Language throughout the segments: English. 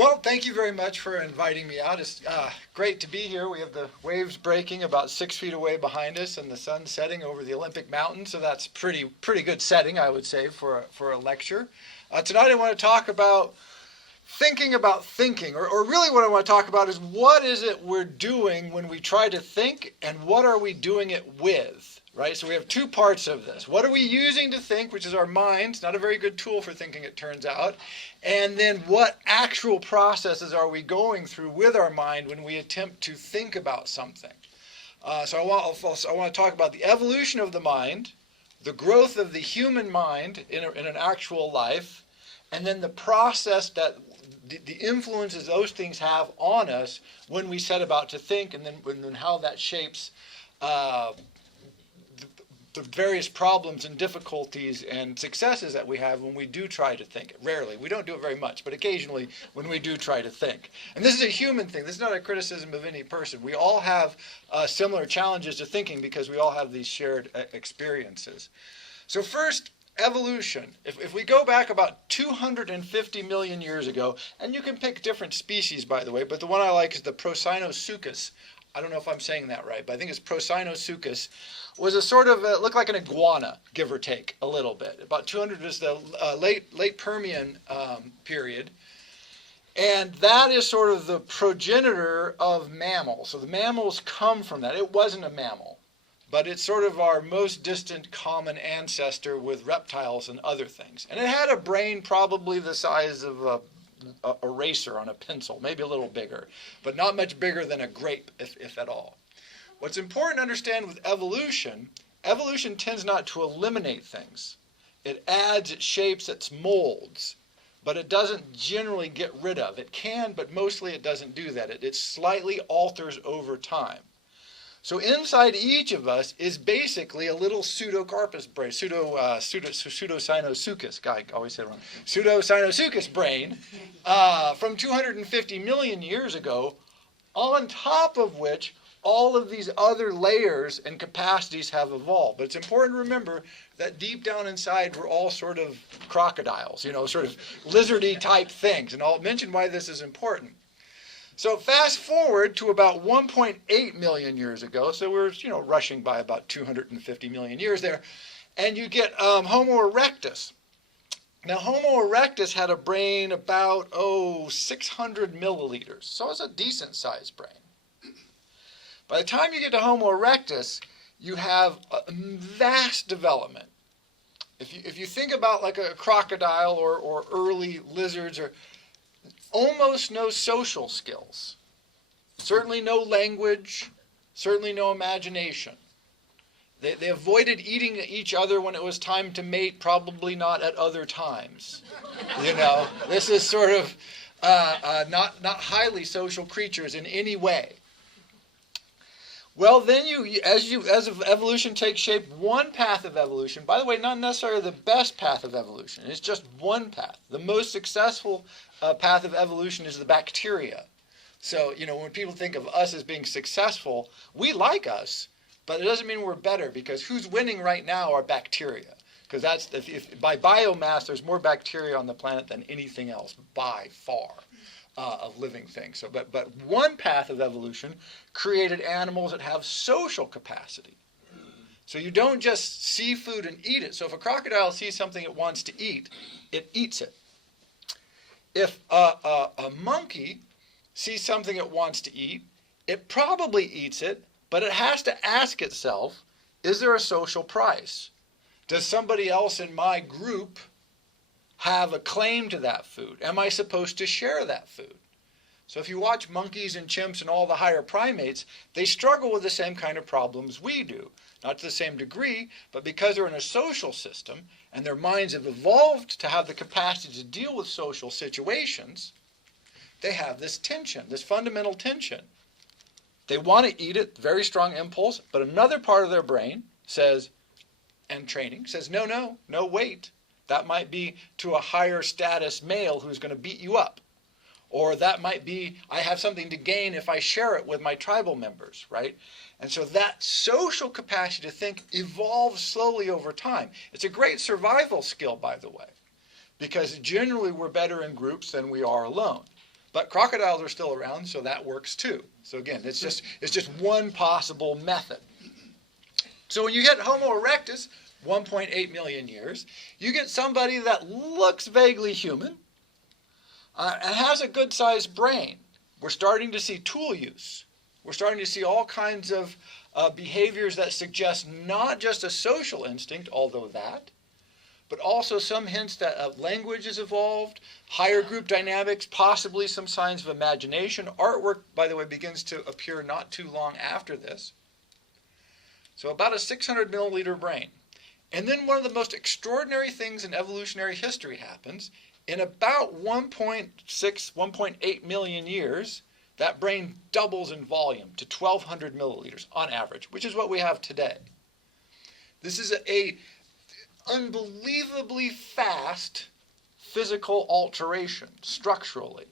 Well, thank you very much for inviting me out. It's great to be here. We have the waves breaking about 6 feet away behind us and the sun setting over the Olympic Mountain, so that's pretty good setting, I would say, for a lecture. Tonight I want to talk about thinking, or really what I want to talk about is what is it we're doing when we try to think, and what are we doing it with? Right? So we have two parts of this. What are we using to think, which is our minds, not a very good tool for thinking, it turns out. And then what actual processes are we going through with our mind when we attempt to think about something? So I want to talk about the evolution of the mind, the growth of the human mind in an actual life, and then the process that the influences those things have on us when we set about to think, and then how that shapes the various problems and difficulties and successes that we have when we do try to think. Rarely. We don't do it very much, but occasionally when we do try to think. And this is a human thing. This is not a criticism of any person. We all have similar challenges to thinking because we all have these shared experiences. So first, evolution. If we go back about 250 million years ago, and you can pick different species, by the way, but the one I like is the Procynosuchus. I don't know if I'm saying that right, but I think it's Procynosuchus, was a sort of, looked like an iguana, give or take, a little bit. About 200 is the late Permian period. And that is sort of the progenitor of mammals. So the mammals come from that. It wasn't a mammal, but it's sort of our most distant common ancestor with reptiles and other things. And it had a brain probably the size of a eraser on a pencil, maybe a little bigger, but not much bigger than a grape, if at all. What's important to understand with evolution tends not to eliminate things. It adds, it shapes, it molds, but it doesn't generally get rid of. It can, but mostly it doesn't do that. It slightly alters over time. So inside each of us is basically a little pseudocarpus brain, pseudocynosuchus, I always say it wrong, pseudocynosuchus brain from 250 million years ago, on top of which all of these other layers and capacities have evolved. But it's important to remember that deep down inside we're all sort of crocodiles, sort of lizardy type things. And I'll mention why this is important. So fast forward to about 1.8 million years ago, so we're rushing by about 250 million years there, and you get Homo erectus. Now Homo erectus had a brain about 600 milliliters, so it's a decent sized brain. By the time you get to Homo erectus, you have a vast development. If you think about like a crocodile or early lizards, or almost no social skills, certainly no language, certainly no imagination. They avoided eating each other when it was time to mate, probably not at other times. This is sort of not highly social creatures in any way. Well, then as evolution takes shape, one path of evolution, by the way, not necessarily the best path of evolution, it's just one path. The most successful path of evolution is the bacteria. So, when people think of us as being successful, we like us, but it doesn't mean we're better, because who's winning right now are bacteria. Because by biomass, there's more bacteria on the planet than anything else, by far. Of living things. So, but one path of evolution created animals that have social capacity. So you don't just see food and eat it. So if a crocodile sees something it wants to eat, it eats it. If a monkey sees something it wants to eat, it probably eats it, but it has to ask itself, is there a social price? Does somebody else in my group have a claim to that food? Am I supposed to share that food? So if you watch monkeys and chimps and all the higher primates, they struggle with the same kind of problems we do. Not to the same degree, but because they're in a social system and their minds have evolved to have the capacity to deal with social situations, they have this tension, this fundamental tension. They want to eat it, very strong impulse, but another part of their brain says, and training, says, no, wait. That might be to a higher status male who's going to beat you up. Or that might be, I have something to gain if I share it with my tribal members, right? And so that social capacity to think evolves slowly over time. It's a great survival skill, by the way, because generally we're better in groups than we are alone. But crocodiles are still around, so that works too. So again, it's just one possible method. So when you get Homo erectus, 1.8 million years, you get somebody that looks vaguely human and has a good-sized brain. We're starting to see tool use. We're starting to see all kinds of behaviors that suggest not just a social instinct, although that, but also some hints that language has evolved, higher group dynamics, possibly some signs of imagination. Artwork, by the way, begins to appear not too long after this. So about a 600 milliliter brain. And then one of the most extraordinary things in evolutionary history happens. In about 1.6, 1.8 million years, that brain doubles in volume to 1,200 milliliters on average, which is what we have today. This is a unbelievably fast physical alteration structurally.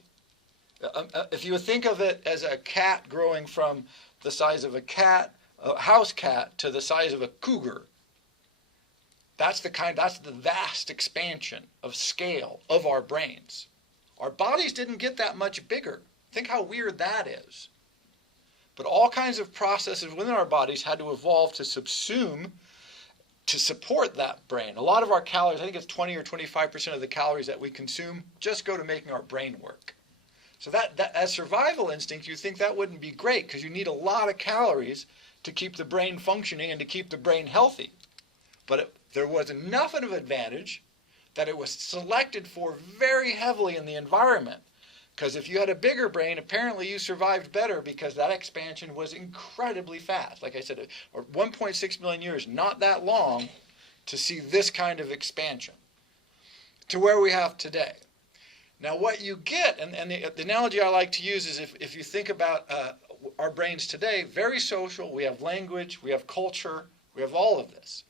If you think of it as a cat growing from the size of a house cat, to the size of a cougar, that's the vast expansion of scale of our brains. Our bodies didn't get that much bigger. Think how weird that is. But all kinds of processes within our bodies had to evolve to subsume, to support that brain. A lot of our calories, I think it's 20 or 25% of the calories that we consume, just go to making our brain work. So that as survival instinct, you think that wouldn't be great because you need a lot of calories to keep the brain functioning and to keep the brain healthy. But there was enough of an advantage that it was selected for very heavily in the environment. Because if you had a bigger brain, apparently you survived better because that expansion was incredibly fast. Like I said, 1.6 million years, not that long to see this kind of expansion to where we have today. Now what you get, and the analogy I like to use is if you think about our brains today, very social, we have language, we have culture, we have all of this.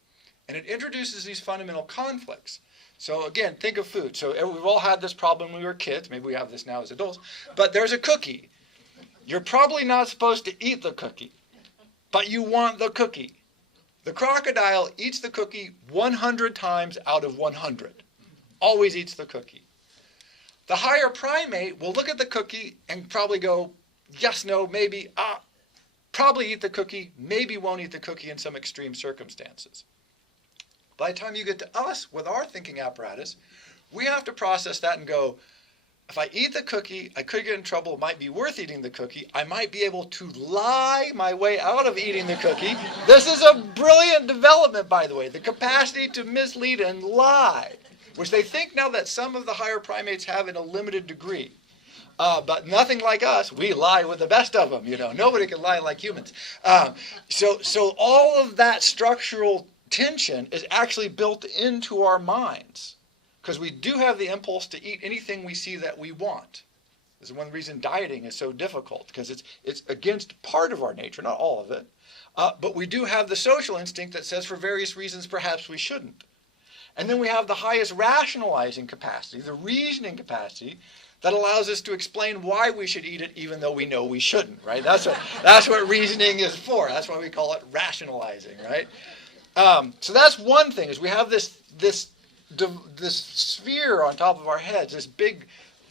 And it introduces these fundamental conflicts. So again, think of food. So we've all had this problem when we were kids. Maybe we have this now as adults. But there's a cookie. You're probably not supposed to eat the cookie, but you want the cookie. The crocodile eats the cookie 100 times out of 100. Always eats the cookie. The higher primate will look at the cookie and probably go, yes, no, maybe, probably eat the cookie, maybe won't eat the cookie in some extreme circumstances. By the time you get to us, with our thinking apparatus, we have to process that and go, if I eat the cookie, I could get in trouble. It might be worth eating the cookie. I might be able to lie my way out of eating the cookie. This is a brilliant development, by the way, the capacity to mislead and lie, which they think now that some of the higher primates have in a limited degree. But nothing like us. We lie with the best of them, Nobody can lie like humans. So all of that structural tension is actually built into our minds because we do have the impulse to eat anything we see that we want. This is one reason dieting is so difficult because it's against part of our nature, not all of it. But we do have the social instinct that says for various reasons perhaps we shouldn't. And then we have the highest rationalizing capacity, the reasoning capacity, that allows us to explain why we should eat it even though we know we shouldn't, right? That's what reasoning is for. That's why we call it rationalizing, right? So that's one thing, is we have this sphere on top of our heads, this big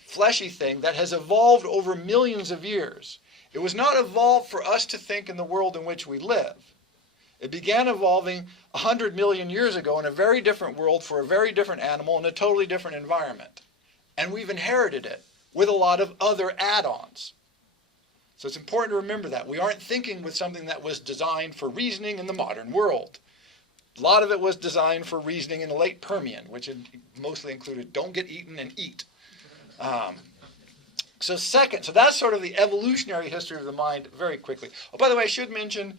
fleshy thing that has evolved over millions of years. It was not evolved for us to think in the world in which we live. It began evolving 100 million years ago in a very different world for a very different animal in a totally different environment. And we've inherited it with a lot of other add-ons. So it's important to remember that. We aren't thinking with something that was designed for reasoning in the modern world. A lot of it was designed for reasoning in the late Permian, which mostly included don't get eaten and eat. So that's sort of the evolutionary history of the mind very quickly. Oh, by the way, I should mention,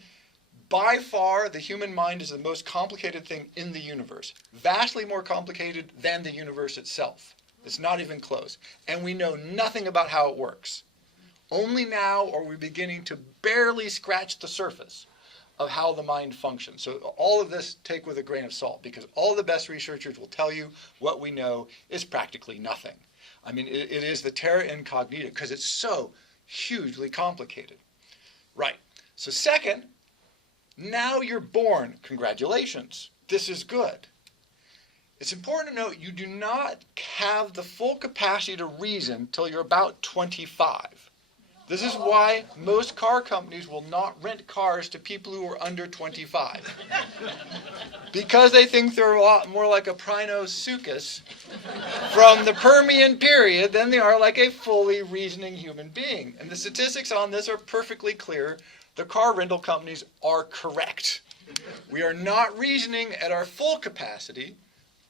by far, the human mind is the most complicated thing in the universe. Vastly more complicated than the universe itself. It's not even close. And we know nothing about how it works. Only now are we beginning to barely scratch the surface of how the mind functions. So all of this take with a grain of salt, because all the best researchers will tell you what we know is practically nothing. I mean, it is the terra incognita because it's so hugely complicated. Right. So second, now you're born. Congratulations. This is good. It's important to note you do not have the full capacity to reason till you're about 25. This is why most car companies will not rent cars to people who are under 25. Because they think they're a lot more like a Procynosuchus from the Permian period than they are like a fully reasoning human being. And the statistics on this are perfectly clear. The car rental companies are correct. We are not reasoning at our full capacity.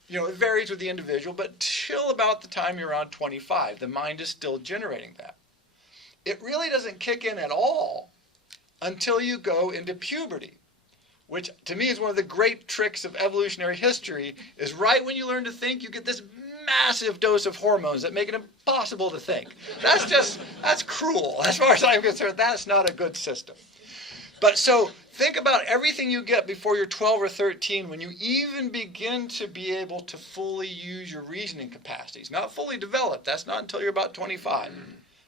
You know, it varies with the individual, but till about the time you're around 25, the mind is still generating that. It really doesn't kick in at all until you go into puberty, which to me is one of the great tricks of evolutionary history, is right when you learn to think, you get this massive dose of hormones that make it impossible to think. That's cruel. As far as I'm concerned, that's not a good system. But so think about everything you get before you're 12 or 13 when you even begin to be able to fully use your reasoning capacities. Not fully developed. That's not until you're about 25.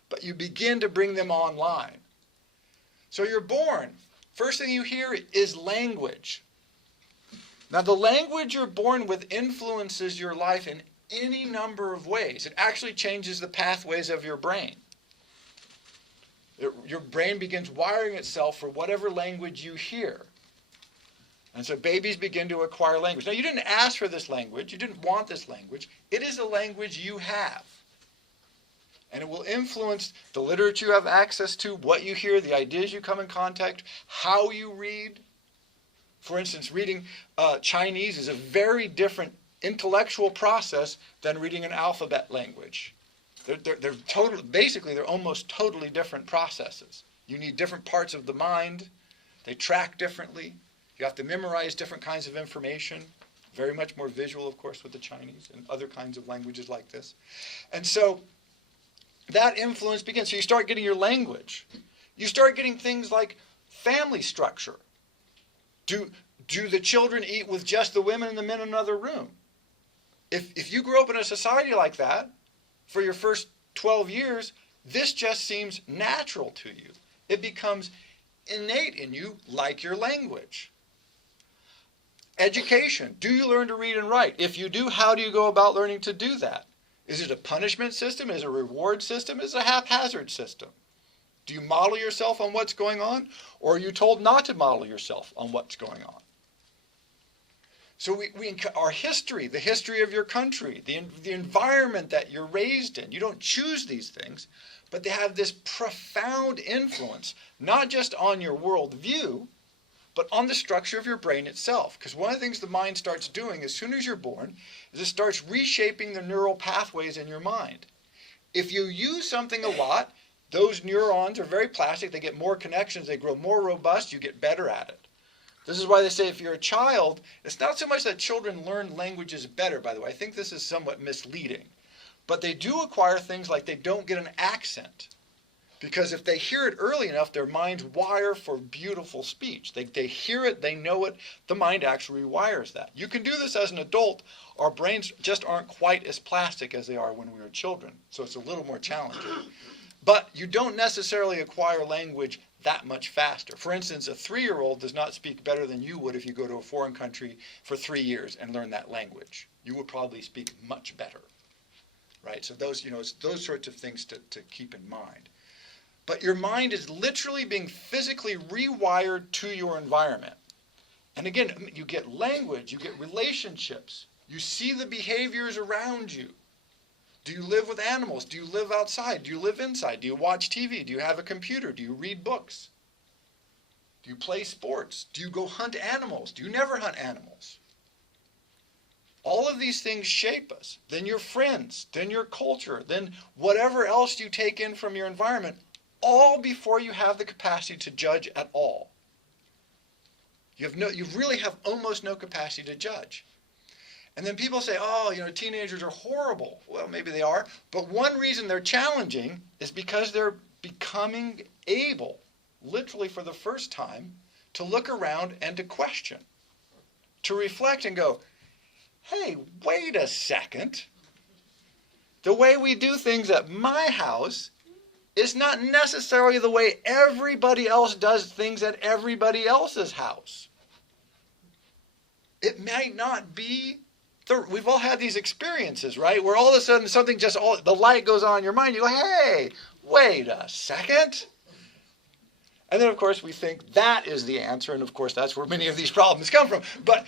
But you begin to bring them online. So you're born. First thing you hear is language. Now the language you're born with influences your life in any number of ways. It actually changes the pathways of your brain. Your brain begins wiring itself for whatever language you hear. And so babies begin to acquire language. Now you didn't ask for this language. You didn't want this language. It is a language you have. And it will influence the literature you have access to, what you hear, the ideas you come in contact, how you read. For instance, reading Chinese is a very different intellectual process than reading an alphabet language. They're almost totally different processes. You need different parts of the mind. They track differently. You have to memorize different kinds of information. Very much more visual, of course, with the Chinese and other kinds of languages like this. And so that influence begins. So you start getting your language. You start getting things like family structure. Do the children eat with just the women and the men in another room? If you grew up in a society like that for your first 12 years, this just seems natural to you. It becomes innate in you, like your language. Education. Do you learn to read and write? If you do, how do you go about learning to do that? Is it a punishment system? Is it a reward system? Is it a haphazard system? Do you model yourself on what's going on? Or are you told not to model yourself on what's going on? So our history, the history of your country, the environment that you're raised in, you don't choose these things, but they have this profound influence, not just on your worldview, but on the structure of your brain itself. Because one of the things the mind starts doing as soon as you're born is it starts reshaping the neural pathways in your mind. If you use something a lot, those neurons are very plastic. They get more connections. They grow more robust. You get better at it. This is why they say if you're a child, it's not so much that children learn languages better, by the way. I think this is somewhat misleading. But they do acquire things like they don't get an accent. Because if they hear it early enough, their minds wire for beautiful speech. They hear it, they know it, the mind actually rewires that. You can do this as an adult. Our brains just aren't quite as plastic as they are when we were children. So it's a little more challenging. But you don't necessarily acquire language that much faster. For instance, a 3-year-old does not speak better than you would if you go to a foreign country for 3 years and learn that language. You would probably speak much better. Right? So those sorts of things to keep in mind. But your mind is literally being physically rewired to your environment. And again, you get language, you get relationships, you see the behaviors around you. Do you live with animals? Do you live outside? Do you live inside? Do you watch TV? Do you have a computer? Do you read books? Do you play sports? Do you go hunt animals? Do you never hunt animals? All of these things shape us. Then your friends, then your culture, then whatever else you take in from your environment, all before you have the capacity to judge at all. You really have almost no capacity to judge. And then people say, teenagers are horrible. Well, maybe they are. But one reason they're challenging is because they're becoming able, literally for the first time, to look around and to question, to reflect and go, hey, wait a second. The way we do things at my house is not necessarily the way everybody else does things at everybody else's house. It might not be we've all had these experiences, right? Where all of a sudden something the light goes on in your mind. You go, hey, wait a second. And then, of course, we think that is the answer. And, of course, that's where many of these problems come from. But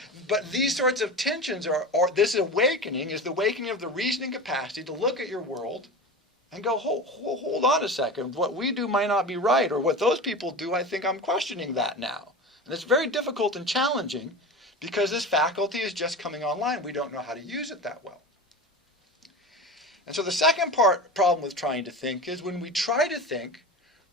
these sorts of tensions this awakening is the awakening of the reasoning capacity to look at your world and go, hold on a second. What we do might not be right. Or what those people do, I think I'm questioning that now. And it's very difficult and challenging because this faculty is just coming online. We don't know how to use it that well. And so the second problem with trying to think is when we try to think,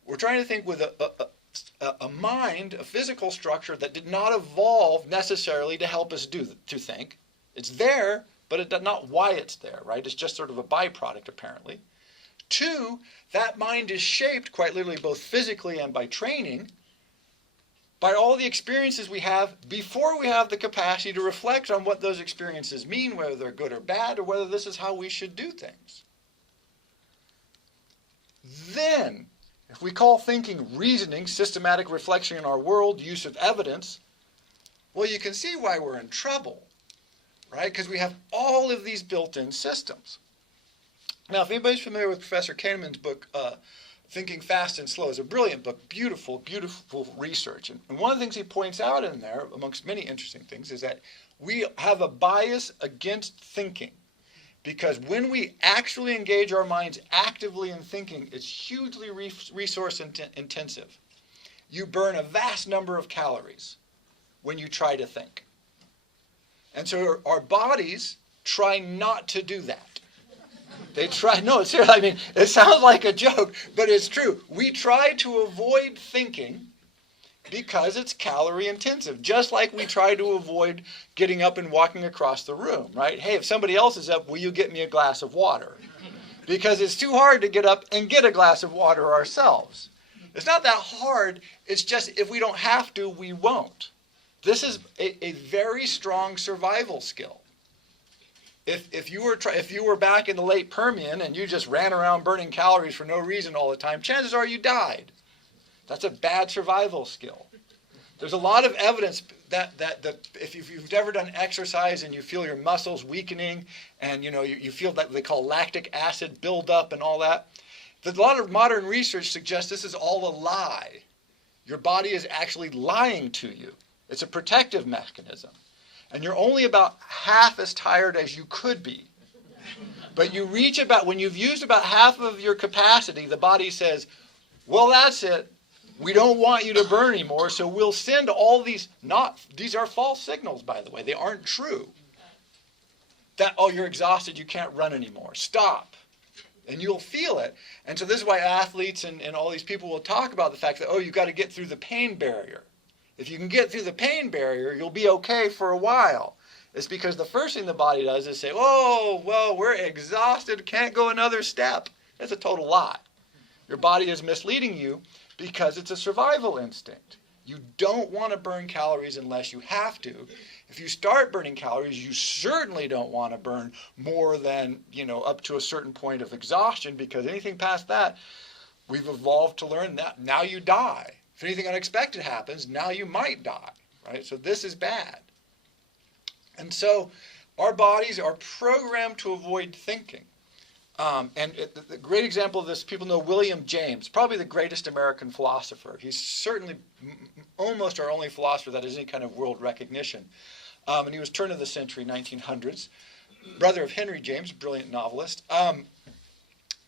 we're trying to think with a mind, a physical structure that did not evolve necessarily to help us to think. It's there, but it's not why it's there, right? It's just sort of a byproduct, apparently. 2, that mind is shaped, quite literally, both physically and by training, by all the experiences we have before we have the capacity to reflect on what those experiences mean, whether they're good or bad, or whether this is how we should do things. Then, if we call thinking reasoning, systematic reflection in our world, use of evidence, well, you can see why we're in trouble, right? Because we have all of these built-in systems. Now, if anybody's familiar with Professor Kahneman's book, Thinking Fast and Slow, is a brilliant book, beautiful, beautiful research. And one of the things he points out in there, amongst many interesting things, is that we have a bias against thinking. Because when we actually engage our minds actively in thinking, it's hugely resource intensive. You burn a vast number of calories when you try to think. And so our bodies try not to do that. They try, no, seriously, I mean, it sounds like a joke, but it's true. We try to avoid thinking because it's calorie intensive, just like we try to avoid getting up and walking across the room, right? Hey, if somebody else is up, will you get me a glass of water? Because it's too hard to get up and get a glass of water ourselves. It's not that hard, it's just if we don't have to, we won't. This is a very strong survival skill. If you were back in the late Permian and you just ran around burning calories for no reason all the time, chances are you died. That's a bad survival skill. There's a lot of evidence that if you've ever done exercise and you feel your muscles weakening and you feel that they call lactic acid buildup and all that, a lot of modern research suggests this is all a lie. Your body is actually lying to you. It's a protective mechanism. And you're only about half as tired as you could be. But when you've used about half of your capacity, the body says, well, that's it. We don't want you to burn anymore, so we'll send all these are false signals, by the way. They aren't true. You're exhausted, you can't run anymore. Stop. And you'll feel it. And so this is why athletes and all these people will talk about the fact that, you've got to get through the pain barrier. If you can get through the pain barrier, you'll be okay for a while. It's because the first thing the body does is say, oh, well, we're exhausted, can't go another step. That's a total lie. Your body is misleading you because it's a survival instinct. You don't want to burn calories unless you have to. If you start burning calories, you certainly don't want to burn more than, up to a certain point of exhaustion, because anything past that, we've evolved to learn that now you die. If anything unexpected happens, now you might die, right? So this is bad. And so our bodies are programmed to avoid thinking. The great example of this, people know William James, probably the greatest American philosopher. He's certainly almost our only philosopher that has any kind of world recognition. And he was turn of the century, 1900s, brother of Henry James, brilliant novelist.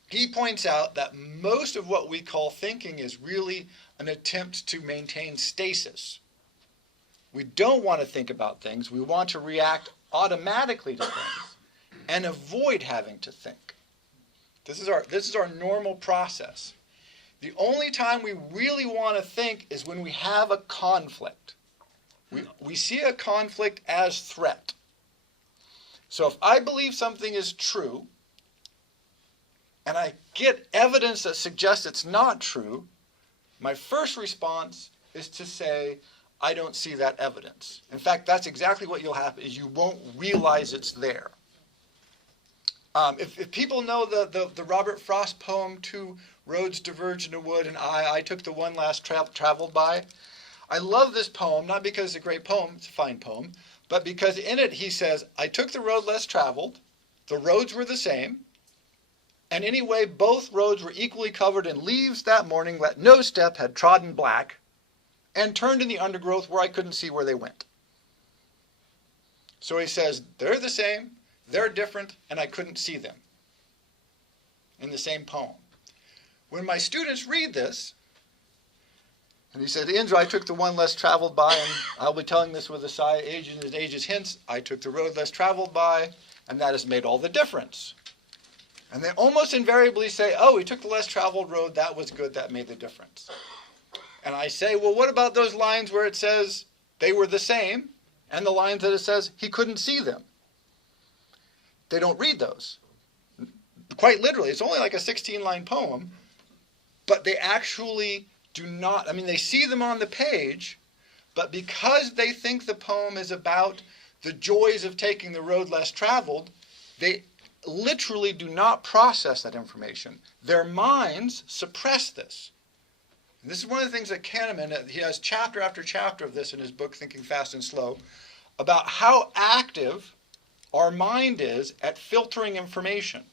He points out that most of what we call thinking is really an attempt to maintain stasis. We don't want to think about things. We want to react automatically to things and avoid having to think. This is our normal process. The only time we really want to think is when we have a conflict. We see a conflict as threat. So if I believe something is true, and I get evidence that suggests it's not true, my first response is to say, I don't see that evidence. In fact, that's exactly what you'll have, is you won't realize it's there. If people know the Robert Frost poem, Two Roads Diverge in a Wood, and I took the one last traveled by, I love this poem, not because it's a great poem, it's a fine poem, but because in it he says, I took the road less traveled, the roads were the same, and anyway, both roads were equally covered in leaves that morning that no step had trodden black, and turned in the undergrowth where I couldn't see where they went. So he says, they're the same, they're different, and I couldn't see them in the same poem. When my students read this, and he said, Indra, I took the one less traveled by, and I'll be telling this with a sigh, age and age's hints, I took the road less traveled by, and that has made all the difference. And they almost invariably say, oh, he took the less traveled road, that was good, that made the difference. And I say, well, what about those lines where it says they were the same, and the lines that it says he couldn't see them? They don't read those. Quite literally, it's only like a 16-line poem, but they actually do not, I mean, they see them on the page, but because they think the poem is about the joys of taking the road less traveled, they literally do not process that information. Their minds suppress this. And this is one of the things that Kahneman, he has chapter after chapter of this in his book, Thinking Fast and Slow, about how active our mind is at filtering information.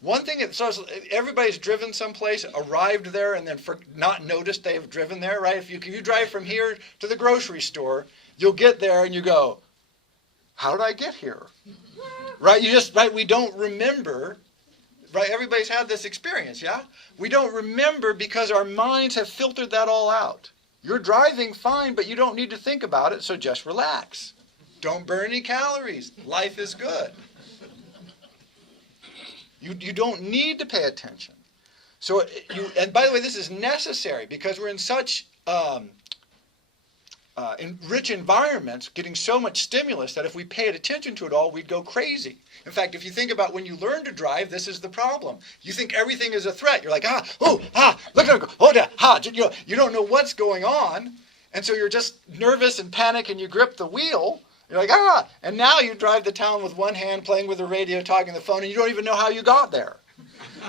One thing, so everybody's driven someplace, arrived there, and then not noticed they've driven there, right? If you drive from here to the grocery store, you'll get there and you go, how did I get here? Right? We don't remember, right? Everybody's had this experience, yeah? We don't remember because our minds have filtered that all out. You're driving fine, but you don't need to think about it, so just relax. Don't burn any calories. Life is good. You don't need to pay attention. So, and by the way, this is necessary because we're in such rich environments, getting so much stimulus that if we paid attention to it all, we'd go crazy. In fact, if you think about when you learn to drive, this is the problem. You think everything is a threat. You're like, look at him, hold on, you don't know what's going on, and so you're just nervous and panic, and you grip the wheel. You're like, and now you drive to town with one hand, playing with the radio, talking on the phone, and you don't even know how you got there,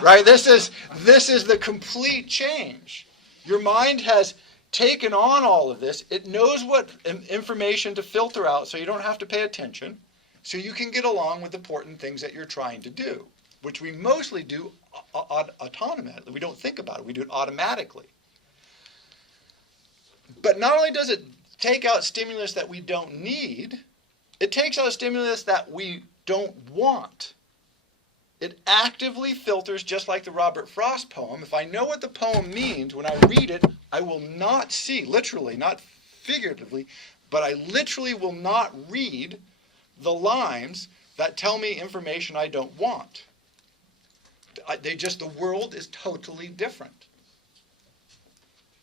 right? This is the complete change. Your mind has taken on all of this. It knows what information to filter out so you don't have to pay attention, so you can get along with important things that you're trying to do, which we mostly do autonomously. We don't think about it. We do it automatically. But not only does it take out stimulus that we don't need, it takes out stimulus that we don't want. It actively filters, just like the Robert Frost poem. If I know what the poem means, when I read it, I will not see, literally, not figuratively, but I literally will not read the lines that tell me information I don't want. The world is totally different.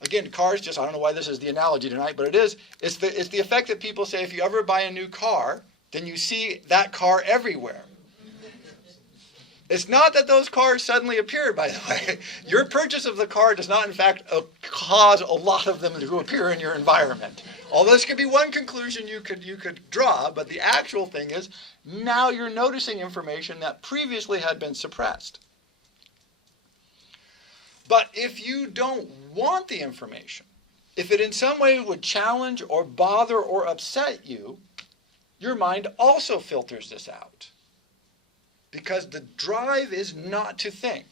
Again, cars, I don't know why this is the analogy tonight, but it is. It's the effect that people say if you ever buy a new car, then you see that car everywhere. It's not that those cars suddenly appear, by the way. Your purchase of the car does not, in fact, cause a lot of them to appear in your environment. Although this could be one conclusion you could draw, but the actual thing is, now you're noticing information that previously had been suppressed. But if you don't want the information, if it in some way would challenge or bother or upset you, your mind also filters this out. Because the drive is not to think.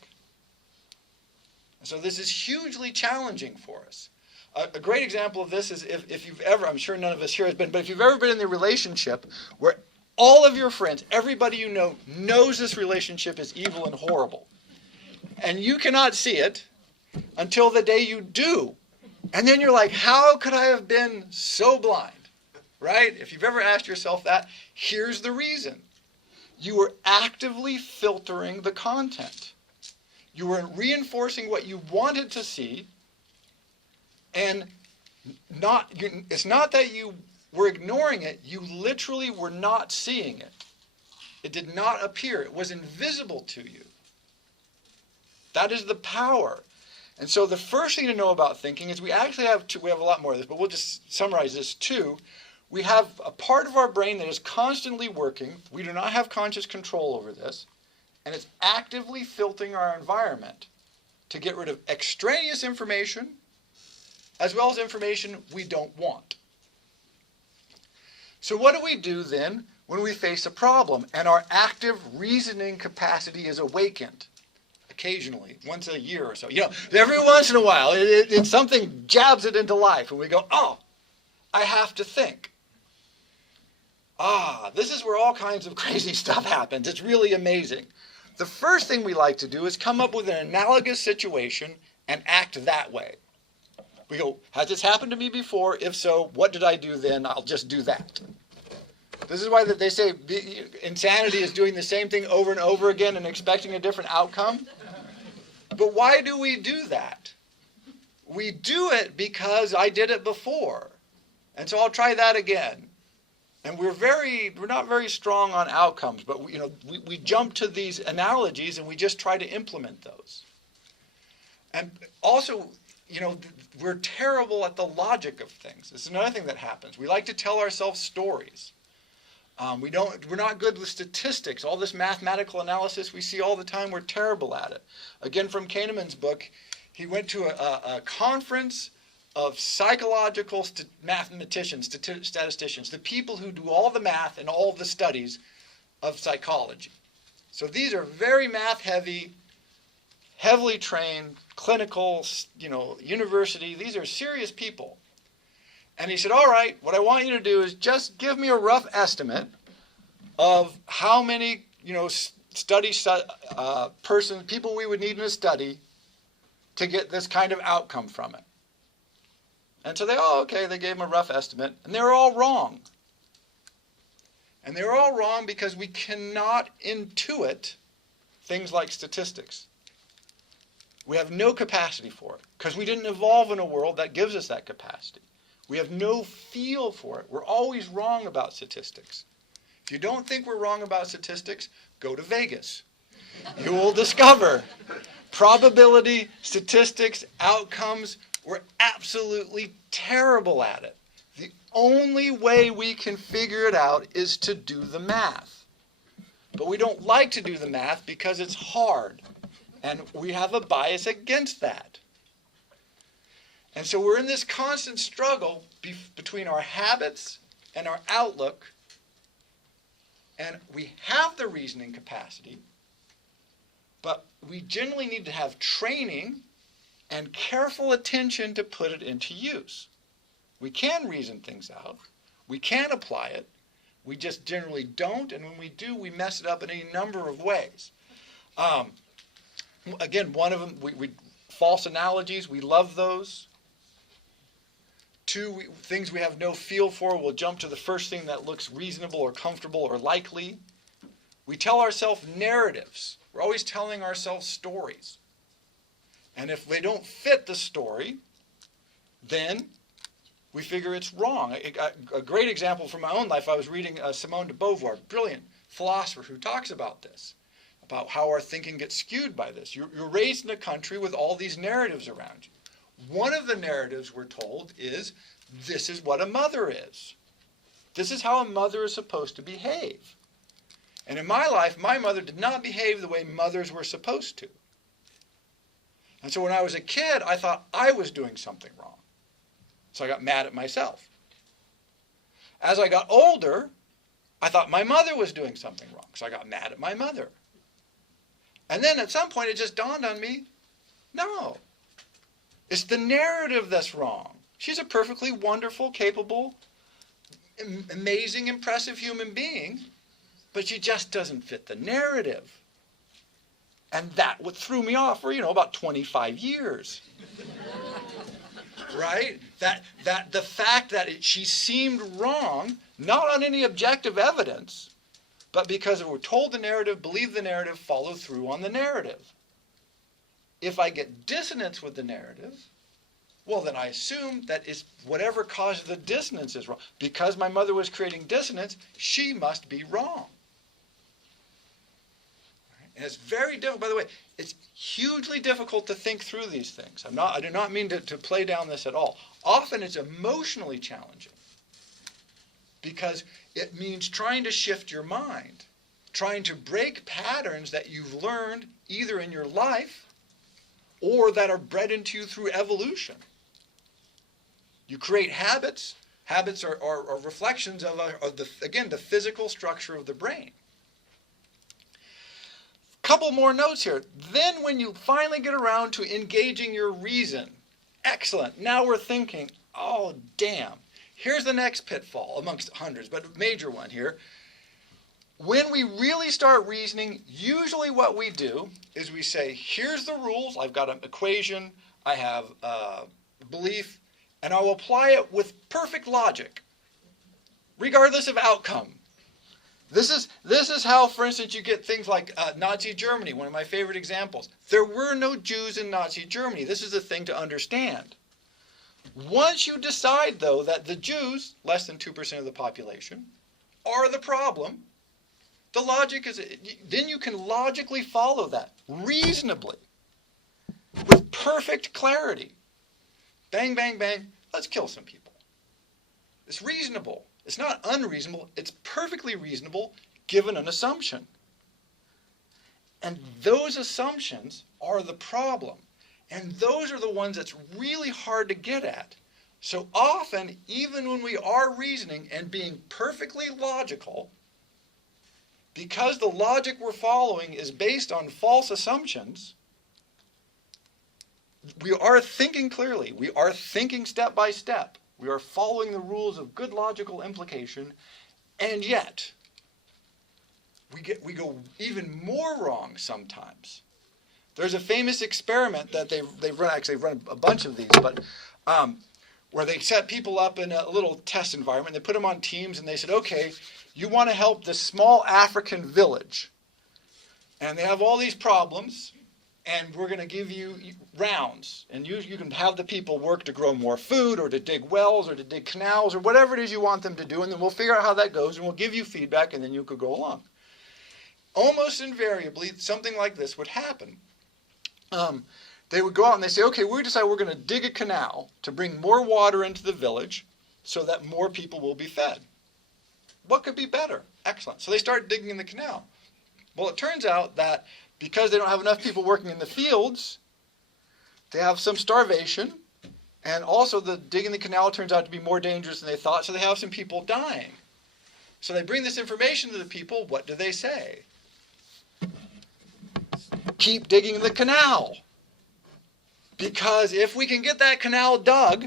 So this is hugely challenging for us. A great example of this is if you've ever, I'm sure none of us here has been, but if you've ever been in a relationship where all of your friends, everybody you know, knows this relationship is evil and horrible. And you cannot see it until the day you do. And then you're like, how could I have been so blind? Right? If you've ever asked yourself that, here's the reason. You were actively filtering the content. You were reinforcing what you wanted to see, and it's not that you were ignoring it, you literally were not seeing it. It did not appear. It was invisible to you. That is the power. And so the first thing to know about thinking is we actually have we have a lot more of this, but we'll just summarize this too. We have a part of our brain that is constantly working. We do not have conscious control over this. And it's actively filtering our environment to get rid of extraneous information as well as information we don't want. So what do we do then when we face a problem and our active reasoning capacity is awakened? Occasionally, once a year or so. Every once in a while, it's something jabs it into life, and we go, oh, I have to think. This is where all kinds of crazy stuff happens. It's really amazing. The first thing we like to do is come up with an analogous situation and act that way. We go, has this happened to me before? If so, what did I do then? I'll just do that. This is why they say insanity is doing the same thing over and over again and expecting a different outcome. But why do we do that? We do it because I did it before. And so I'll try that again. And we're not very strong on outcomes, but we jump to these analogies and we just try to implement those. And also, we're terrible at the logic of things. This is another thing that happens. We like to tell ourselves stories. We're not good with statistics. All this mathematical analysis we see all the time, we're terrible at it. Again, from Kahneman's book, he went to a conference of psychological mathematicians, statisticians, the people who do all the math and all the studies of psychology. So these are very math-heavy, heavily trained, clinical, university. These are serious people. And he said, all right, what I want you to do is just give me a rough estimate of how many, people we would need in a study to get this kind of outcome from it. And so they gave him a rough estimate, and they were all wrong. And they were all wrong because we cannot intuit things like statistics. We have no capacity for it because we didn't evolve in a world that gives us that capacity. We have no feel for it. We're always wrong about statistics. If you don't think we're wrong about statistics, go to Vegas. You will discover probability, statistics, outcomes. We're absolutely terrible at it. The only way we can figure it out is to do the math. But we don't like to do the math because it's hard. And we have a bias against that. And so we're in this constant struggle between our habits and our outlook. And we have the reasoning capacity, but we generally need to have training and careful attention to put it into use. We can reason things out. We can apply it. We just generally don't, and when we do, we mess it up in a number of ways. Again, one of them, false analogies, we love those. Two, things we have no feel for, we'll jump to the first thing that looks reasonable or comfortable or likely. We tell ourselves narratives. We're always telling ourselves stories. And if they don't fit the story, then we figure it's wrong. A great example from my own life, I was reading Simone de Beauvoir, brilliant philosopher who talks about this, about how our thinking gets skewed by this. You're raised in a country with all these narratives around you. One of the narratives we're told is, this is what a mother is. This is how a mother is supposed to behave. And in my life, my mother did not behave the way mothers were supposed to. And so when I was a kid, I thought I was doing something wrong. So I got mad at myself. As I got older, I thought my mother was doing something wrong. So I got mad at my mother. And then at some point it just dawned on me, no. It's the narrative that's wrong. She's a perfectly wonderful, capable, amazing, impressive human being, but she just doesn't fit the narrative. And that what threw me off for, about 25 years. Right? That the fact that she seemed wrong, not on any objective evidence, but because we're told the narrative, believe the narrative, follow through on the narrative. If I get dissonance with the narrative, well, then I assume that it's whatever caused the dissonance is wrong. Because my mother was creating dissonance, she must be wrong. And it's very difficult. By the way, it's hugely difficult to think through these things. I do not mean to play down this at all. Often it's emotionally challenging because it means trying to shift your mind, trying to break patterns that you've learned either in your life or that are bred into you through evolution. You create habits, Habits are reflections of the physical structure of the brain. Couple more notes here. Then when you finally get around to engaging your reason, excellent. Now we're thinking, oh, damn. Here's the next pitfall amongst hundreds, but a major one here. When we really start reasoning, usually what we do is we say, here's the rules. I've got an equation. I have a belief, and I'll apply it with perfect logic, regardless of outcome. This is how, for instance, you get things like Nazi Germany, one of my favorite examples. There were no Jews in Nazi Germany. This is a thing to understand. Once you decide, though, that the Jews, less than 2% of the population, are the problem, the logic is, then you can logically follow that, reasonably, with perfect clarity. Bang, bang, bang, let's kill some people. It's reasonable. It's not unreasonable. It's perfectly reasonable given an assumption. And those assumptions are the problem. And those are the ones that's really hard to get at. So often, even when we are reasoning and being perfectly logical, because the logic we're following is based on false assumptions, we are thinking clearly. We are thinking step by step. We are following the rules of good logical implication, and yet we go even more wrong sometimes. There's a famous experiment that they've run a bunch of these, but where they set people up in a little test environment. They put them on teams, and they said, okay, you want to help this small African village, and they have all these problems. And we're going to give you rounds. And you can have the people work to grow more food or to dig wells or to dig canals or whatever it is you want them to do. And then we'll figure out how that goes and we'll give you feedback and then you could go along. Almost invariably, something like this would happen. They would go out and they say, okay, we decide we're going to dig a canal to bring more water into the village so that more people will be fed. What could be better? Excellent. So they start digging in the canal. Well, it turns out that because they don't have enough people working in the fields, they have some starvation, and also the digging the canal turns out to be more dangerous than they thought, so they have some people dying. So they bring this information to the people. What do they say? Keep digging the canal. Because if we can get that canal dug,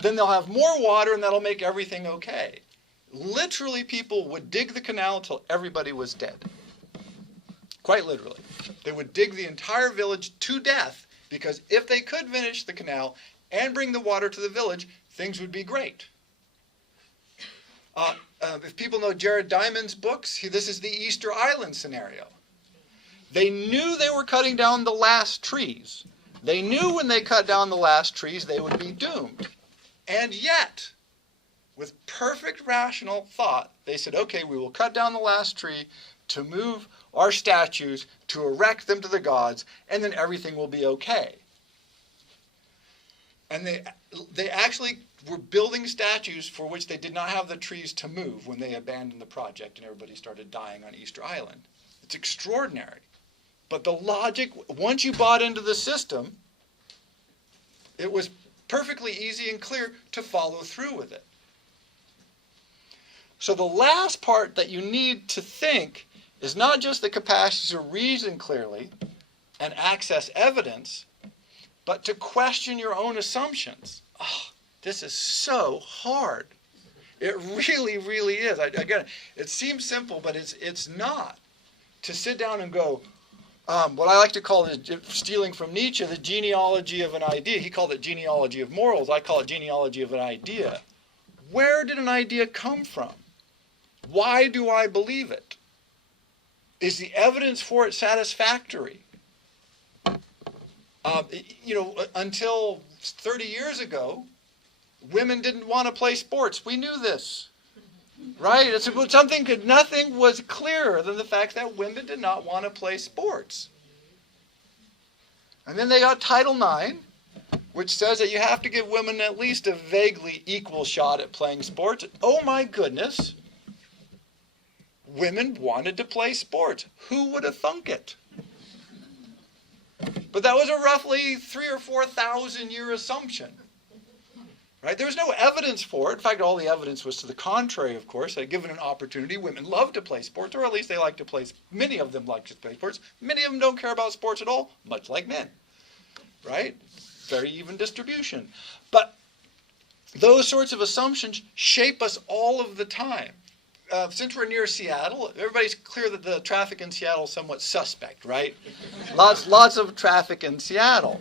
then they'll have more water and that'll make everything okay. Literally, people would dig the canal until everybody was dead. Quite literally. They would dig the entire village to death because if they could finish the canal and bring the water to the village, things would be great. If people know Jared Diamond's books, this is the Easter Island scenario. They knew they were cutting down the last trees. They knew when they cut down the last trees they would be doomed. And yet, with perfect rational thought, they said, okay, we will cut down the last tree to move our statues, to erect them to the gods, and then everything will be okay. And they actually were building statues for which they did not have the trees to move when they abandoned the project and everybody started dying on Easter Island. It's extraordinary. But the logic, once you bought into the system, it was perfectly easy and clear to follow through with it. So the last part that you need to think is not just the capacity to reason clearly and access evidence, but to question your own assumptions. Oh, this is so hard. It really, really is. Again, it seems simple, but it's not. To sit down and go, what I like to call, stealing from Nietzsche, the genealogy of an idea. He called it genealogy of morals. I call it genealogy of an idea. Where did an idea come from? Why do I believe it? Is the evidence for it satisfactory? Until 30 years ago, women didn't want to play sports. We knew this, right? Nothing was clearer than the fact that women did not want to play sports. And then they got Title IX, which says that you have to give women at least a vaguely equal shot at playing sports. Oh my goodness. Women wanted to play sports. Who would have thunk it? But that was a roughly 3,000 or 4,000 year assumption. Right? There was no evidence for it. In fact, all the evidence was to the contrary, of course. That given an opportunity, women love to play sports, or at least they like to play. Many of them like to play sports. Many of them don't care about sports at all, much like men. Right? Very even distribution. But those sorts of assumptions shape us all of the time. Since we're near Seattle, everybody's clear that the traffic in Seattle is somewhat suspect, right? Lots of traffic in Seattle.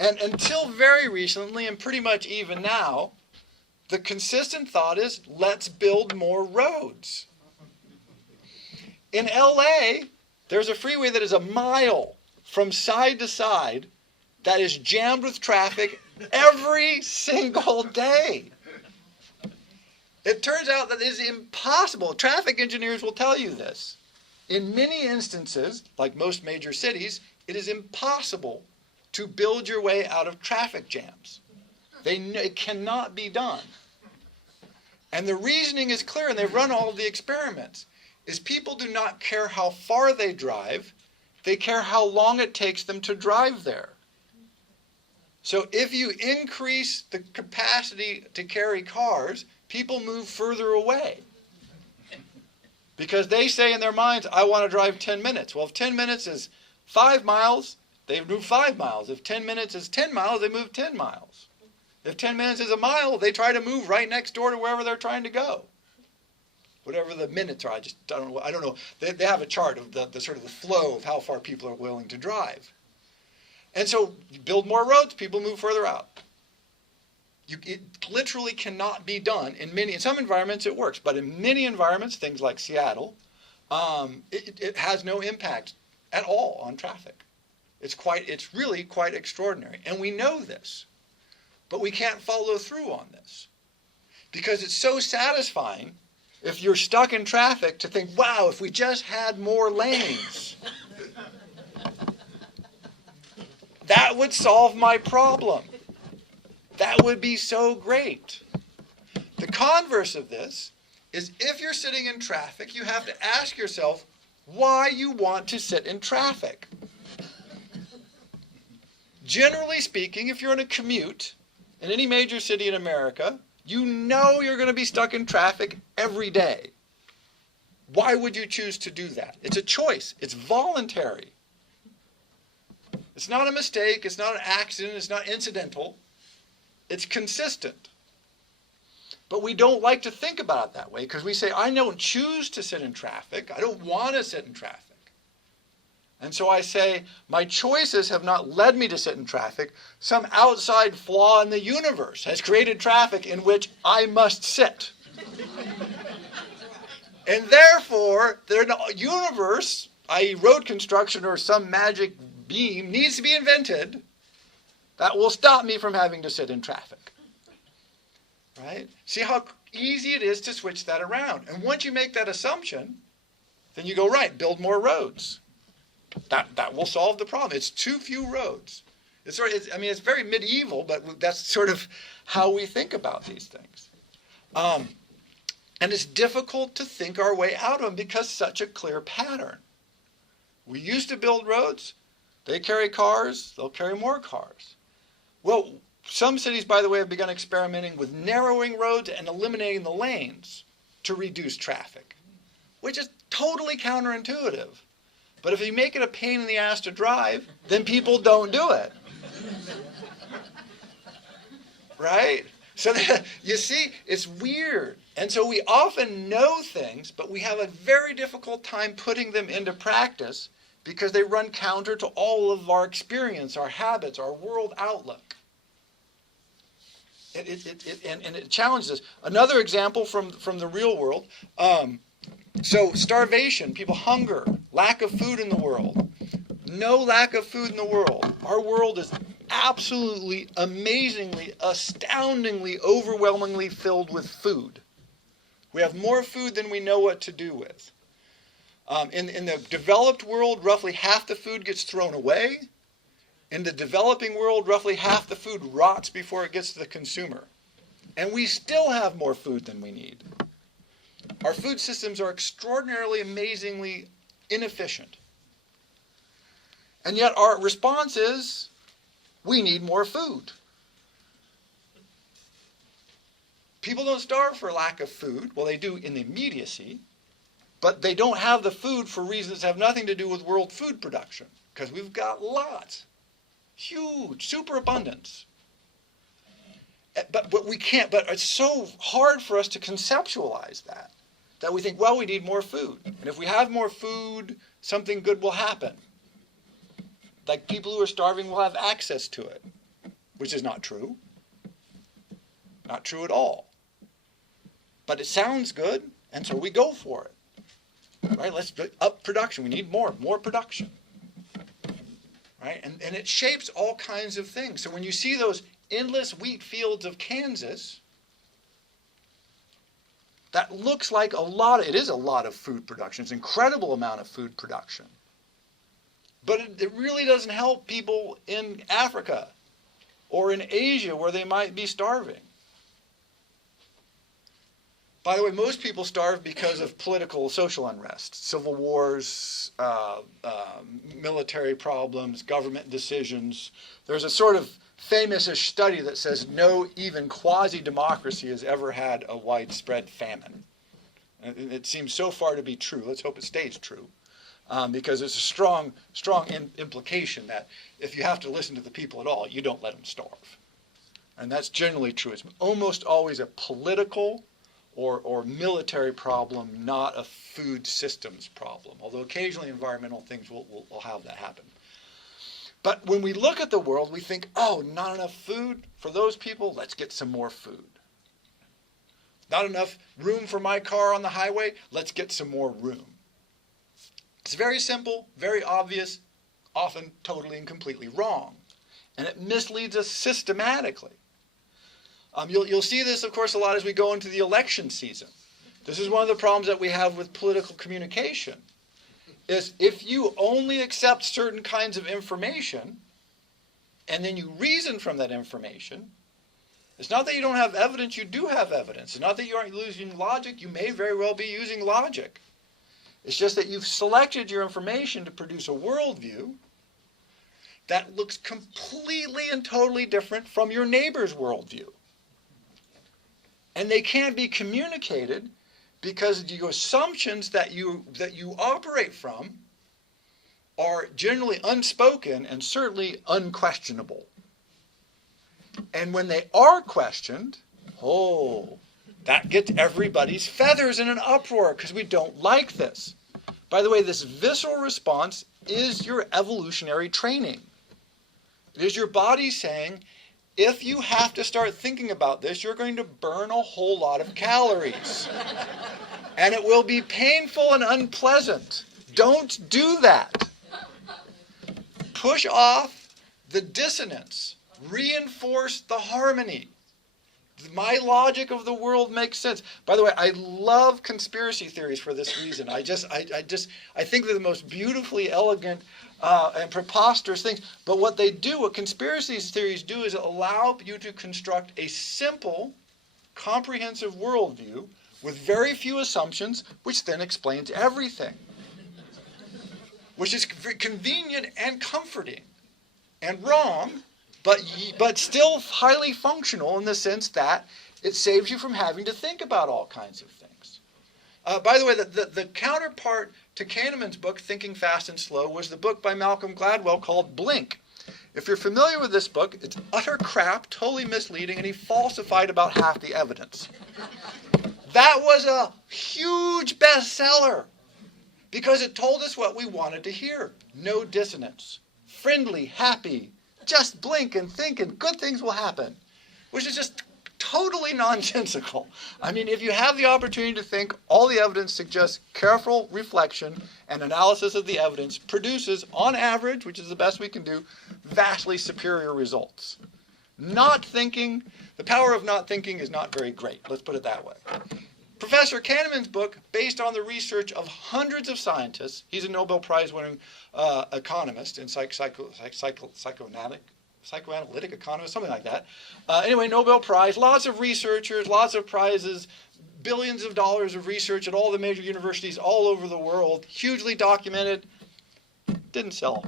And until very recently, and pretty much even now, the consistent thought is, let's build more roads. In LA, there's a freeway that is a mile from side to side that is jammed with traffic every single day. It turns out that it is impossible. Traffic engineers will tell you this. In many instances, like most major cities, it is impossible to build your way out of traffic jams. It cannot be done. And the reasoning is clear, and they've run all of the experiments, is people do not care how far they drive, they care how long it takes them to drive there. So if you increase the capacity to carry cars, people move further away. Because they say in their minds, I want to drive 10 minutes. Well, if 10 minutes is 5 miles, they move 5 miles. If 10 minutes is 10 miles, they move 10 miles. If 10 minutes is a mile, they try to move right next door to wherever they're trying to go. Whatever the minutes are, I don't know. They have a chart of the sort of the flow of how far people are willing to drive. And so you build more roads, people move further out. It literally cannot be done in some environments it works, but in many environments, things like Seattle, it has no impact at all on traffic. It's really quite extraordinary. And we know this, but we can't follow through on this. Because it's so satisfying if you're stuck in traffic to think, wow, if we just had more lanes, that would solve my problem. That would be so great. The converse of this is if you're sitting in traffic, you have to ask yourself why you want to sit in traffic. Generally speaking, if you're in a commute in any major city in America, you know you're going to be stuck in traffic every day. Why would you choose to do that? It's a choice. It's voluntary. It's not a mistake. It's not an accident. It's not incidental. It's consistent. But we don't like to think about it that way because we say, I don't choose to sit in traffic. I don't want to sit in traffic. And so I say, my choices have not led me to sit in traffic. Some outside flaw in the universe has created traffic in which I must sit. And therefore, the universe, i.e. road construction or some magic beam, needs to be invented that will stop me from having to sit in traffic. Right? See how easy it is to switch that around. And once you make that assumption, then you go, right, build more roads. That will solve the problem. It's too few roads. It's very medieval, but that's sort of how we think about these things. And it's difficult to think our way out of them because such a clear pattern. We used to build roads. They carry cars. They'll carry more cars. Well, some cities, by the way, have begun experimenting with narrowing roads and eliminating the lanes to reduce traffic, which is totally counterintuitive. But if you make it a pain in the ass to drive, then people don't do it. Right? So you see, it's weird. And so we often know things, but we have a very difficult time putting them into practice because they run counter to all of our experience, our habits, our world outlook. And it challenges us. Another example from the real world. So starvation, people hunger, lack of food in the world. No lack of food in the world. Our world is absolutely, amazingly, astoundingly, overwhelmingly filled with food. We have more food than we know what to do with. In the developed world, roughly half the food gets thrown away. In the developing world, roughly half the food rots before it gets to the consumer. And we still have more food than we need. Our food systems are extraordinarily, amazingly inefficient. And yet our response is, we need more food. people don't starve for lack of food. Well, they do in the immediacy, but they don't have the food for reasons that have nothing to do with world food production, because we've got lots, huge, superabundance. But we can't, but it's so hard for us to conceptualize that we think, well, we need more food. And if we have more food, something good will happen. Like people who are starving will have access to it, which is not true. Not true at all. But it sounds good, and so we go for it. Right? Let's up production. We need more production. Right? And it shapes all kinds of things. So when you see those endless wheat fields of Kansas, that looks like it is a lot of food production. It's an incredible amount of food production. But it really doesn't help people in Africa or in Asia where they might be starving. By the way, most people starve because of political, social unrest, civil wars, military problems, government decisions. There's a sort of famous-ish study that says no even quasi-democracy has ever had a widespread famine. And it seems so far to be true. Let's hope it stays true. Because it's a strong implication that if you have to listen to the people at all, you don't let them starve. And that's generally true. It's almost always a political or military problem, not a food systems problem. Although occasionally environmental things will have that happen. But when we look at the world, we think, oh, not enough food for those people, let's get some more food. Not enough room for my car on the highway, let's get some more room. It's very simple, very obvious, often totally and completely wrong. And it misleads us systematically. You'll see this, of course, a lot as we go into the election season. This is one of the problems that we have with political communication, is if you only accept certain kinds of information, and then you reason from that information, it's not that you don't have evidence, you do have evidence. It's not that you aren't using logic, you may very well be using logic. It's just that you've selected your information to produce a worldview that looks completely and totally different from your neighbor's worldview. And they can't be communicated because the assumptions that you operate from are generally unspoken and certainly unquestionable. And when they are questioned, that gets everybody's feathers in an uproar because we don't like this. By the way, this visceral response is your evolutionary training. It is your body saying, if you have to start thinking about this, you're going to burn a whole lot of calories. And it will be painful and unpleasant. Don't do that. Push off the dissonance. Reinforce the harmony. My logic of the world makes sense. By the way, I love conspiracy theories for this reason. I think they're the most beautifully elegant and preposterous things. But what conspiracy theories do is allow you to construct a simple, comprehensive worldview with very few assumptions, which then explains everything. Which is convenient and comforting and wrong, but still highly functional in the sense that it saves you from having to think about all kinds of things. By the way, the counterpart to Kahneman's book, Thinking Fast and Slow, was the book by Malcolm Gladwell called Blink. If you're familiar with this book, it's utter crap, totally misleading, and he falsified about half the evidence. That was a huge bestseller because it told us what we wanted to hear. No dissonance. Friendly, happy, just blink and think and good things will happen, which is just totally nonsensical. I mean, if you have the opportunity to think, all the evidence suggests careful reflection and analysis of the evidence produces, on average, which is the best we can do, vastly superior results. Not thinking, the power of not thinking is not very great. Let's put it that way. Professor Kahneman's book, based on the research of hundreds of scientists, he's a Nobel Prize-winning economist and psychoanalytic economist, something like that. Anyway, Nobel Prize, lots of researchers, lots of prizes, billions of dollars of research at all the major universities all over the world, hugely documented. Didn't sell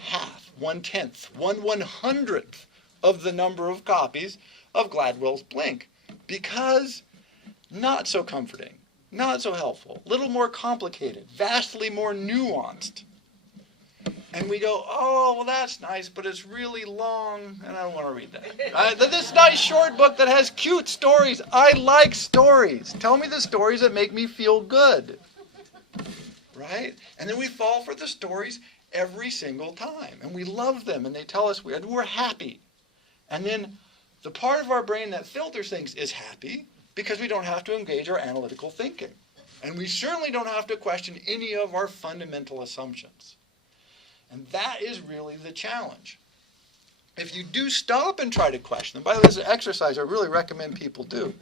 half, 1/10, 1/100th of the number of copies of Gladwell's Blink. Because not so comforting, not so helpful, a little more complicated, vastly more nuanced. And we go, oh, well, that's nice, but it's really long, and I don't want to read that. This nice short book that has cute stories. I like stories. Tell me the stories that make me feel good. Right? And then we fall for the stories every single time. And we love them, and they tell us we're happy. And then the part of our brain that filters things is happy because we don't have to engage our analytical thinking. And we certainly don't have to question any of our fundamental assumptions. And that is really the challenge. If you do stop and try to question them, by the way, this is an exercise I really recommend people do.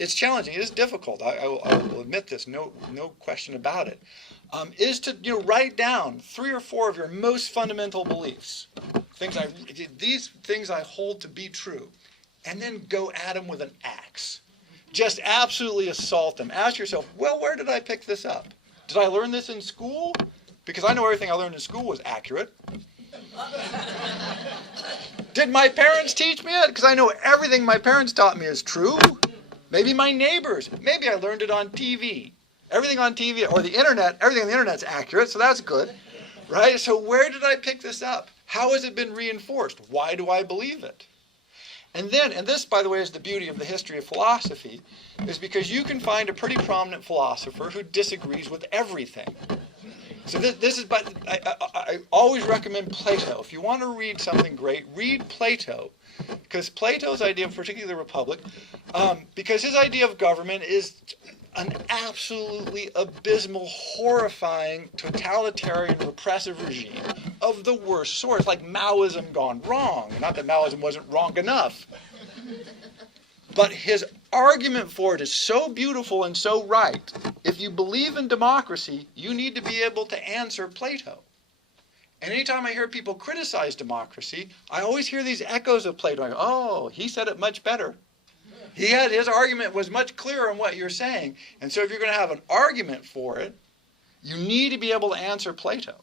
It's challenging. It is difficult. I will admit this. No question about it. Is to write down 3 or 4 of your most fundamental beliefs. These things I hold to be true, and then go at them with an axe. Just absolutely assault them. Ask yourself, well, where did I pick this up? Did I learn this in school? Because I know everything I learned in school was accurate. Did my parents teach me it? Because I know everything my parents taught me is true. Maybe my neighbors. Maybe I learned it on TV. Everything on TV or the internet, everything on the internet's accurate, so that's good. Right? So where did I pick this up? How has it been reinforced? Why do I believe it? And this, by the way, is the beauty of the history of philosophy, is because you can find a pretty prominent philosopher who disagrees with everything. So this is, but I always recommend Plato. If you want to read something great, read Plato, because Plato's idea, particularly the Republic, because his idea of government is an absolutely abysmal, horrifying, totalitarian, repressive regime of the worst sort. It's like Maoism gone wrong. Not that Maoism wasn't wrong enough. But his argument for it is so beautiful and so right. If you believe in democracy, you need to be able to answer Plato. And anytime I hear people criticize democracy, I always hear these echoes of Plato. I go, oh, he said it much better. His argument was much clearer in what you're saying. And so if you're going to have an argument for it, you need to be able to answer Plato.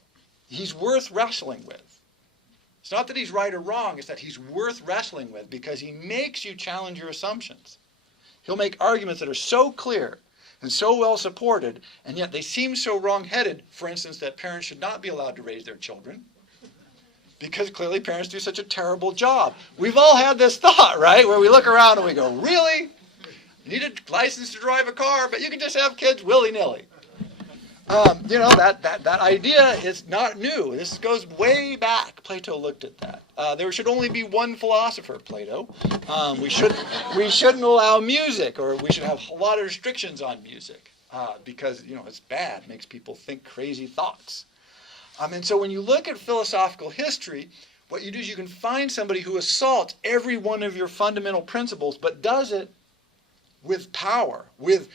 He's worth wrestling with. It's not that he's right or wrong, it's that he's worth wrestling with because he makes you challenge your assumptions. He'll make arguments that are so clear and so well supported, and yet they seem so wrong-headed, for instance, that parents should not be allowed to raise their children because clearly parents do such a terrible job. We've all had this thought, right, where we look around and we go, really? You need a license to drive a car, but you can just have kids willy-nilly. That idea is not new. This goes way back. Plato looked at that. There should only be one philosopher, Plato. We shouldn't allow music, or we should have a lot of restrictions on music because it's bad. It makes people think crazy thoughts. And so when you look at philosophical history, what you do is you can find somebody who assaults every one of your fundamental principles, but does it with power, with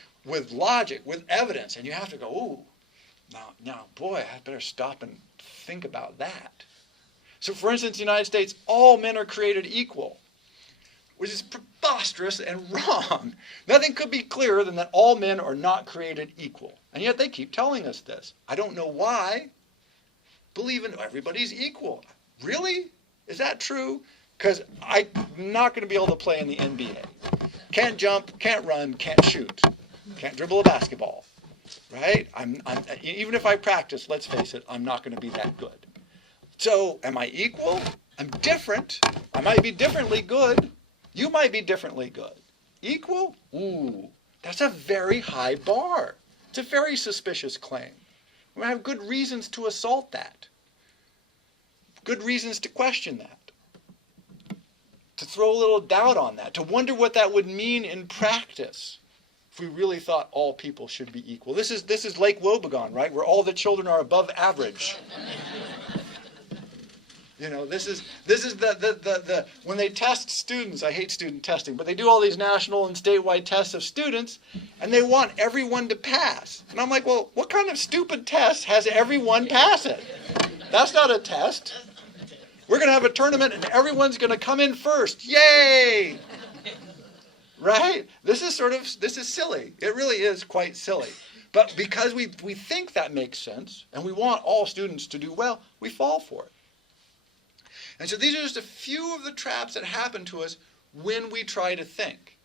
logic, with evidence, and you have to go, ooh. Now, boy, I better stop and think about that. So, for instance, in the United States, all men are created equal, which is preposterous and wrong. Nothing could be clearer than that all men are not created equal. And yet they keep telling us this. I don't know why. Believe in everybody's equal. Really? Is that true? Because I'm not going to be able to play in the NBA. Can't jump, can't run, can't shoot. Can't dribble a basketball. Right? Even if I practice, let's face it, I'm not going to be that good. So, am I equal? I'm different. I might be differently good. You might be differently good. Equal? Ooh, that's a very high bar. It's a very suspicious claim. We have good reasons to assault that. Good reasons to question that. To throw a little doubt on that. To wonder what that would mean in practice. If we really thought all people should be equal. This is Lake Wobegon, right? Where all the children are above average. This is the when they test students, I hate student testing, but they do all these national and statewide tests of students, and they want everyone to pass. And I'm like, well, what kind of stupid test has everyone pass it? That's not a test. We're going to have a tournament and everyone's going to come in first. Yay! Right? This is silly. It really is quite silly. But because we think that makes sense, and we want all students to do well, we fall for it. And so these are just a few of the traps that happen to us when we try to think.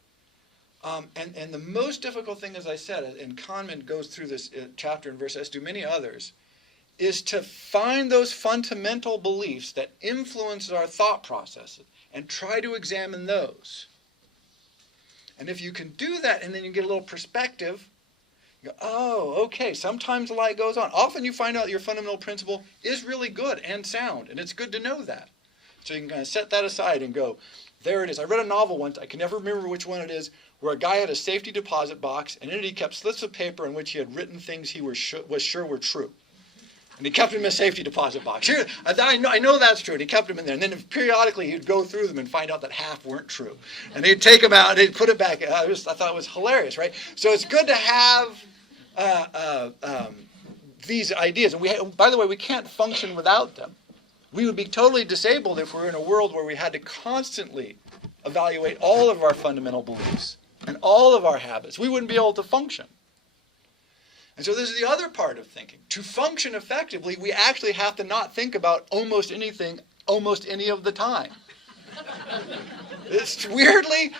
And the most difficult thing, as I said, and Kahneman goes through this chapter and verse, as do many others, is to find those fundamental beliefs that influence our thought processes and try to examine those. And if you can do that and then you get a little perspective, you go, oh, okay, sometimes the light goes on. Often you find out your fundamental principle is really good and sound, and it's good to know that. So you can kind of set that aside and go, there it is. I read a novel once, I can never remember which one it is, where a guy had a safety deposit box, and in it he kept slips of paper in which he had written things he was sure were true. And he kept them in a safety deposit box. Here, I know that's true, and he kept them in there. And then periodically he'd go through them and find out that half weren't true. And he'd take them out and he'd put it back. I thought it was hilarious, right? So it's good to have these ideas. And by the way, we can't function without them. We would be totally disabled if we were in a world where we had to constantly evaluate all of our fundamental beliefs and all of our habits. We wouldn't be able to function. And so this is the other part of thinking. To function effectively, we actually have to not think about almost anything, almost any of the time. It's weirdly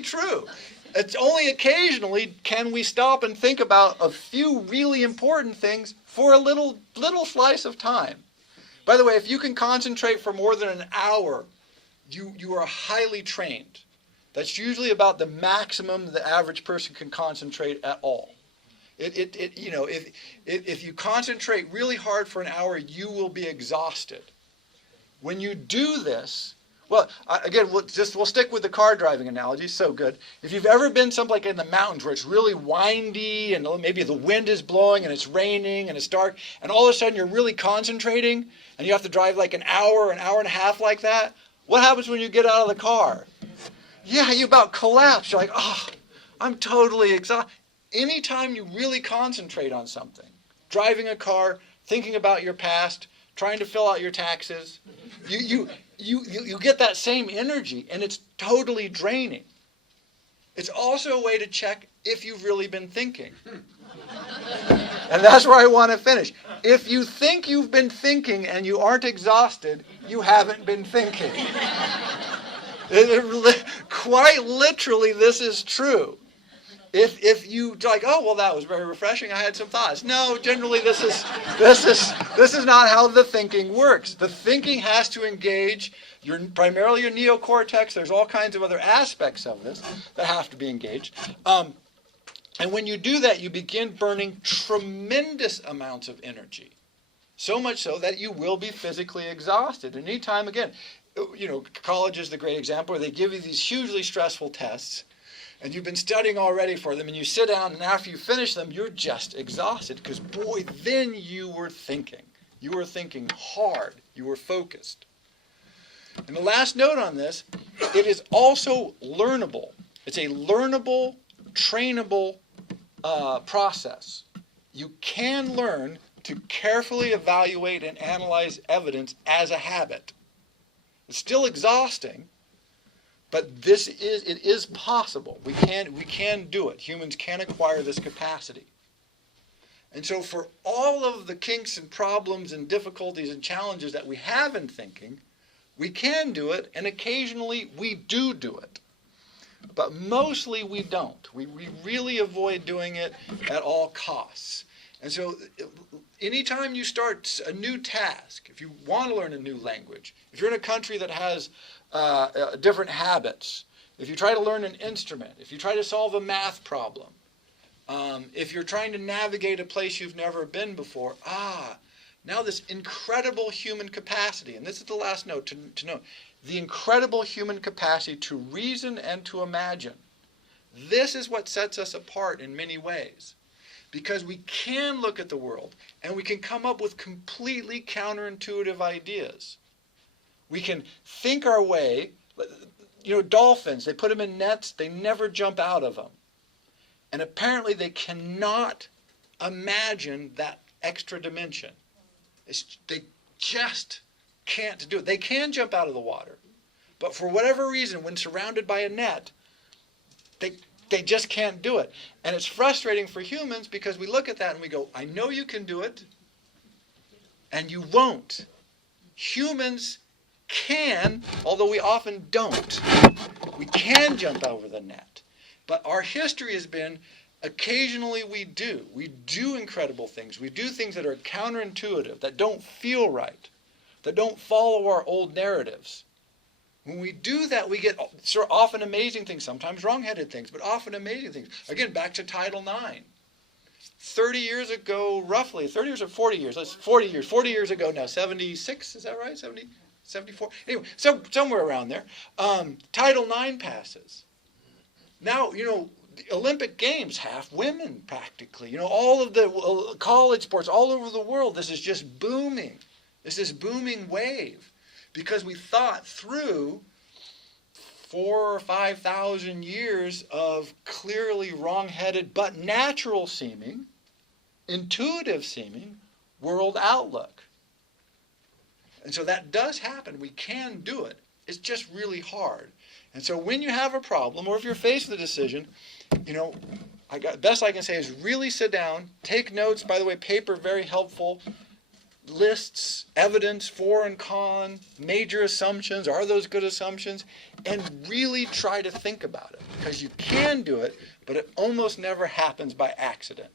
true. It's only occasionally can we stop and think about a few really important things for a little slice of time. By the way, if you can concentrate for more than an hour, you are highly trained. That's usually about the maximum the average person can concentrate at all. If you concentrate really hard for an hour, you will be exhausted. When you do this, well, again, we'll stick with the car driving analogy. So good. If you've ever been someplace in the mountains where it's really windy and maybe the wind is blowing and it's raining and it's dark, and all of a sudden you're really concentrating and you have to drive like an hour and a half like that, what happens when you get out of the car? Yeah, you about collapse. You're like, oh, I'm totally exhausted. Anytime you really concentrate on something, driving a car, thinking about your past, trying to fill out your taxes, you get that same energy, and it's totally draining. It's also a way to check if you've really been thinking. And that's where I want to finish. If you think you've been thinking and you aren't exhausted, you haven't been thinking. Quite literally, this is true. If you like, oh well, that was very refreshing. I had some thoughts. No, generally this is not how the thinking works. The thinking has to engage primarily your neocortex. There's all kinds of other aspects of this that have to be engaged. And when you do that, you begin burning tremendous amounts of energy. So much so that you will be physically exhausted. And anytime, again, college is the great example where they give you these hugely stressful tests. And you've been studying already for them, and you sit down, and after you finish them, you're just exhausted. Because, boy, then you were thinking. You were thinking hard. You were focused. And the last note on this, it is also learnable. It's a learnable, trainable process. You can learn to carefully evaluate and analyze evidence as a habit. It's still exhausting. But it is possible. We can do it. Humans can acquire this capacity. And so for all of the kinks and problems and difficulties and challenges that we have in thinking, we can do it, and occasionally we do it. But mostly we don't. We really avoid doing it at all costs. And so anytime you start a new task, if you want to learn a new language, if you're in a country that has different habits, if you try to learn an instrument, if you try to solve a math problem, if you're trying to navigate a place you've never been before, now this incredible human capacity, and this is the last note to note, the incredible human capacity to reason and to imagine. This is what sets us apart in many ways. Because we can look at the world and we can come up with completely counterintuitive ideas. We can think our way. Dolphins, they put them in nets, they never jump out of them. And apparently they cannot imagine that extra dimension. They just can't do it. They can jump out of the water. But for whatever reason, when surrounded by a net, they just can't do it. And it's frustrating for humans because we look at that and we go, I know you can do it, and you won't. Humans can, although we often don't. We can jump over the net. But our history has been, occasionally we do incredible things. We do things that are counterintuitive, that don't feel right, that don't follow our old narratives. When we do that, we get sort of often amazing things, sometimes wrong-headed things, but often amazing things. Again, back to Title IX. 30 years ago, roughly, 30 years or 40 years, 40 years ago now, 76, is that right? 70, 74? Anyway, so somewhere around there, Title IX passes. Now, you know, the Olympic Games, half women practically. You know, all of the college sports all over the world, this is just booming. This is booming wave. Because we thought through 4,000 or 5,000 years of clearly wrong-headed but natural seeming, intuitive seeming world outlook. And so that does happen. We can do it. It's just really hard. And so when you have a problem, or if you're faced with a decision, you know, best I can say is really sit down, take notes. By the way, paper, very helpful. Lists, evidence, for and con, major assumptions, are those good assumptions? And really try to think about it. Because you can do it, but it almost never happens by accident.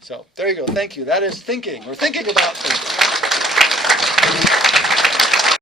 So there you go. Thank you. That is thinking. We're thinking about thinking.